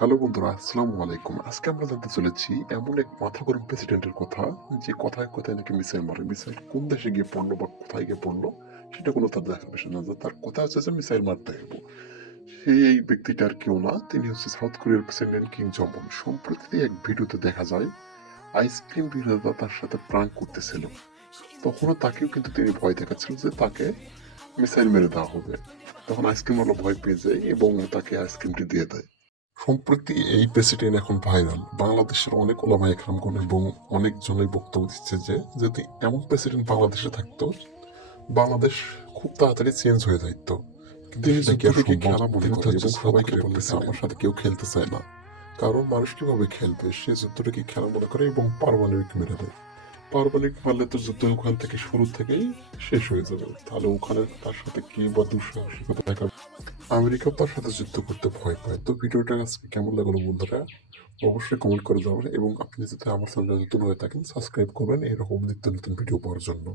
Hello বন্ধুরা, আসসালামু আলাইকুম। আজকে আমরা জানতে চলেছি এমন এক মাথা গরম প্রেসিডেন্টের কথা, যে কথায় কথায় নাকি মিসাইল মারে। মিসাইল কোন দেশে গিয়ে পড়লো বা কোথায় গিয়ে পড়লো সেটা কোনো তার দেখার বিষয় না, যে তার কথা হচ্ছে যে মিসাইল মারতে হইব। সেই এই ব্যক্তিটার কেউ না, তিনি হচ্ছে সাউথ কোরিয়ার প্রেসিডেন্ট কিম জং উন। সম্প্রতি এক ভিডিওতে দেখা যায় আইসক্রিম বিক্রেতা তার সাথে প্রাঙ্ক করতেছিল। তখনও তাকেও কিন্তু তিনি ভয় দেখাচ্ছিলেন যে তাকে মিসাইল মেরে দেওয়া হবে। তখন আইসক্রিমওয়ালা ভয় পেয়ে যায় এবং তাকে আইসক্রিমটি দিয়ে দেয়। সম্প্রতি এই প্রেসিডেন্ট এখন ভাইরাল। বাংলাদেশের অনেক ওলামা একরামগণ এবং অনেকজনের বক্তব্য দিচ্ছে যে যদি এমন প্রেসিডেন্ট বাংলাদেশে থাকতো, বাংলাদেশ খুব তাড়াতাড়ি চেঞ্জ হয়ে যাইতো। কিন্তু তিনি যুদ্ধটাকে খেলা মনে করে এবং সবাইকে বলতেছে আমার সাথে কেউ খেলতে চায় না, কারণ মানুষ কিভাবে খেলবে, সে যুদ্ধটাকে খেলা মনে করে এবং পারমাণবিক মেরে দেয়। পারমাণবিক মারলে তো যুদ্ধ ওখান থেকে শুরু থেকেই শেষ হয়ে যাবে। তাহলে ওখানে তার সাথে কি বা দুঃসাহসিকতা দেখা। আমেরিকাও তার সাথে যুদ্ধ করতে ভয় পায়। তো ভিডিওটা আজকে কেমন লাগলো বন্ধুরা, অবশ্যই কমেন্ট করে যাবেন এবং আপনি যদি আমার চ্যানেলে নতুন হয়ে থাকেন সাবস্ক্রাইব করবেন এরকম নিত্য নতুন ভিডিও পাওয়ার জন্য।